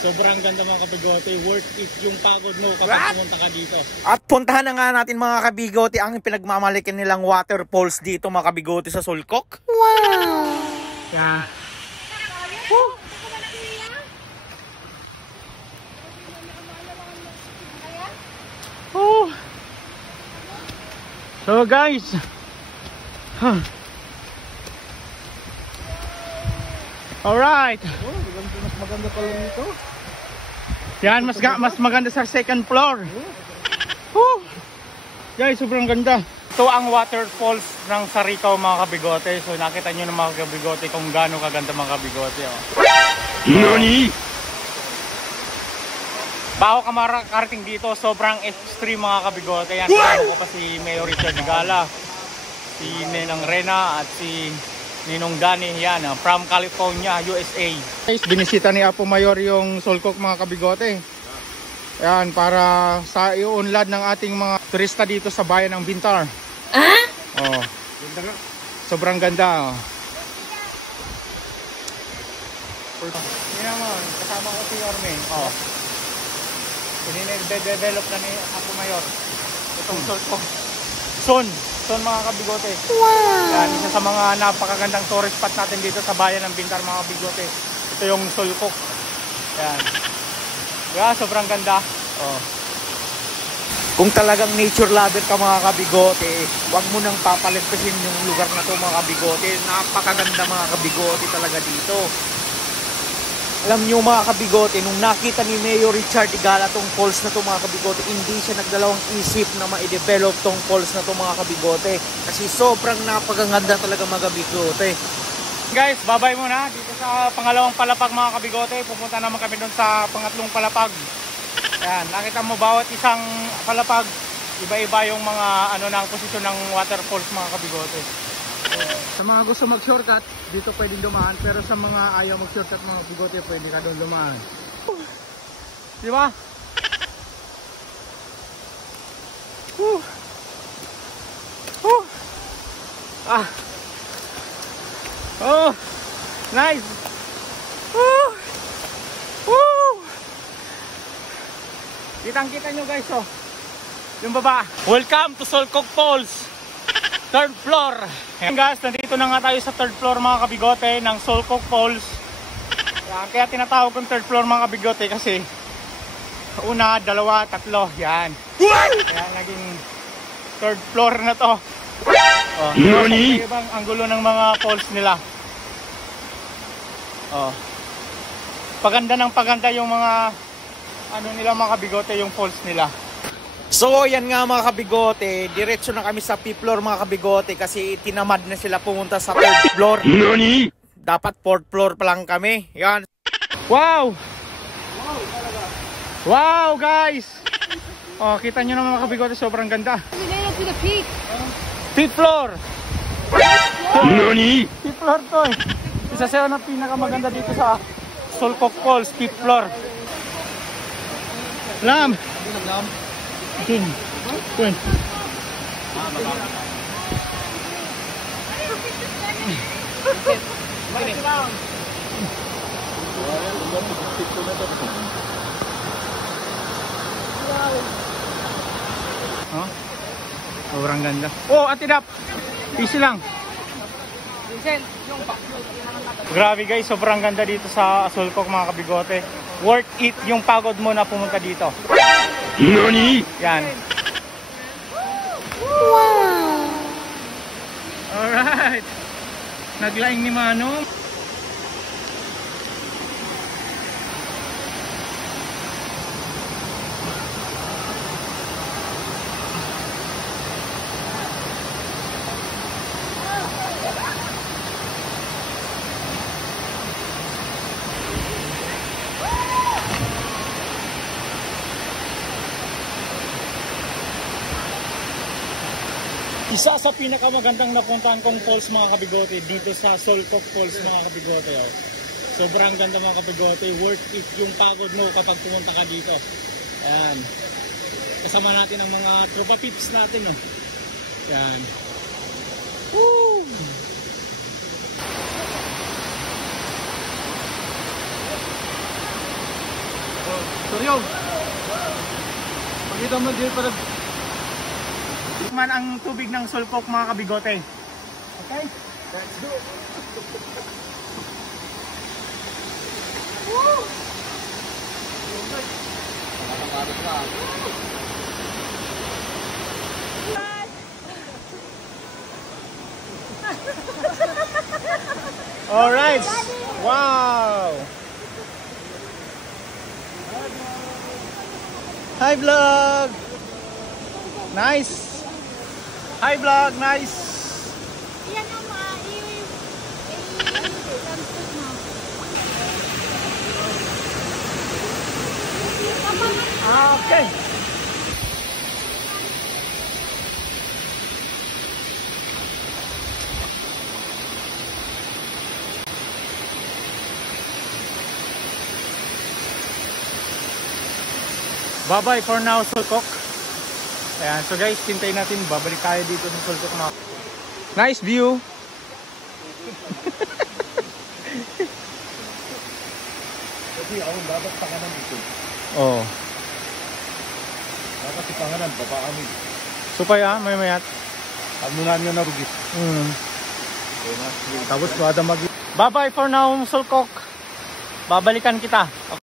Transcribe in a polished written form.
Sobrang ganda mga kabigote. Worth it yung pagod mo kapag pumunta ka dito. At puntahan na nga natin mga kabigote ang pinagmamalikin nilang waterfalls dito mga kabigote sa Sulcok. Wow! Yan. Oh. So guys, alright. Oh, mas maganda pala nito. Yan, mas maganda sa second floor. Guys, sobrang ganda. Ito ang waterfalls ng Sarikaw mga kabigote. So nakita nyo ng mga kabigote kung gaano kaganda mga kabigote. Oh. Nani? Bago ka makarating dito, sobrang extreme mga kabigote. Yan, kasama ko pa si Mayor Richard Gala, si Ninang Rena at si Ninong Danny, yan, from California, USA. Guys, binisita ni Apo Mayor yung Sulcok mga kabigote. Yan, para sa iunlad ng ating mga turista dito sa bayan ng Bintar. Oh. Sobrang ganda. Oh. Yan mo, kasama ko si Orme. Oh. Pinine-develop na ni Apo Mayor itong Sulcok. Son mga kabigote. Wow! Yan, isa sa mga napakagandang tourist spot natin dito sa bayan ng Bintar mga kabigote. Ito yung Sulcok. Yan. Yeah, sobrang ganda. Oh. Kung talagang nature lover ka mga kabigote, huwag mo nang papalagpasin yung lugar na to mga kabigote. Napakaganda mga kabigote talaga dito. Alam nyo mga kabigote, nung nakita ni Mayor Richard Igala tong falls na to mga kabigote, hindi siya nagdalawang isip na ma-develop tong falls na to mga kabigote. Kasi sobrang napakaganda talaga mga kabigote. Guys, babay muna dito sa pangalawang palapag mga kabigote. Pupunta naman kami doon sa pangatlong palapag. Yan, nakita mo bawat isang palapag, iba-iba yung mga ng posisyon ng waterfalls mga kabigote. Sa mga gusto mag-shortcut, dito pwedeng dumaan. Pero sa mga ayaw mag-shortcut mga bigote, pwede ka doon dumaan. Di ba? Ah. Oh, nice. Kitang-kita nyo guys, oh. Yung baba. Welcome to Sulcok Falls. Third floor. Ayan guys, nandito na nga tayo sa third floor mga kabigote ng Sulcok Falls. Kaya tinatawag kong third floor mga kabigote kasi una, dalawa, tatlo. Yan. Kaya naging third floor na to. Oh, Nani? Ibang anggulo ng mga falls nila. Oh. Paganda ng paganda yung mga nila mga kabigote, yung falls nila. So yan nga mga kabigote, diretso na kami sa 5th floor mga kabigote kasi tinamad na sila pumunta sa 3rd floor. Nani? Dapat 4th floor pa lang kami. Yan. Wow! Wow guys! Oh, kita nyo naman mga kabigote, sobrang ganda. 5th floor! Nani? 5th floor to eh. Isa siya na pinakamaganda dito sa Sulcok Falls, 5th floor. Lam! Dun. Dun. Huh? Sobrang ganda. Oh, atidap! Easy lang. Grabe guys, sobrang ganda dito sa Sulcok mga kabigote. Worth it yung pagod mo na pumunta dito. Nani? Yan. Wow! Alright. Naglaing ni Manong. Isa sa pinakamagandang napuntahan kong falls mga kabigote dito sa Sulcok Falls mga kabigote. Oh. Sobrang ganda mga kabigote. Worth it yung pagod mo kapag pumunta ka dito. Ayan. Kasama natin ang mga tropa pips natin. Oh. Ayan. Woo! Turyog. Pakita mo din para man ang tubig ng sulkok mga kabigote. Okay? Let's go. Woo! All right. Wow. Hi vlog. Nice. Hi vlog, nice. Yan ang Okay. Bye-bye for now, Sulkok. Ayan, so guys, hintayin natin. Babalik tayo dito ng Sulkok. Nice view. Kasi ako dapat panganan dito. Oh. Dapat si panganan, baba kami. Supay ah, may mayat. Ano na niya narugis. Tapos ada mag. Bye-bye for now, Sulkok. Babalikan kita.